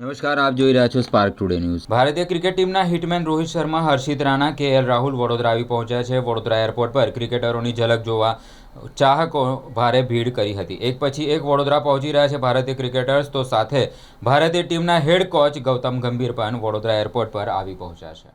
નમસ્કાર, આપ જોઈ રહ્યા છો સ્પાર્ક ટુડે ન્યૂઝ ભારતીય ક્રિકેટ ટીમના hitman Rohit Sharma, Harshit Rana K L Rahul Vadodara આવી પહોંચ્યા છે. વડોદરા એરપોર્ટ પર ક્રિકેટરોની ઝલક જોવા ચાહકો ભારે ભીડ કરી હતી. એક પછી એક વડોદરા પહોંચી રહ્યા છે ભારતીય ક્રિકેટર્સ. તો સાથે ભારતીય ટીમના હેડ કોચ ગૌતમ ગંભીર પણ વડોદરા એરપોર્ટ પર આવી પહોંચ્યા છે.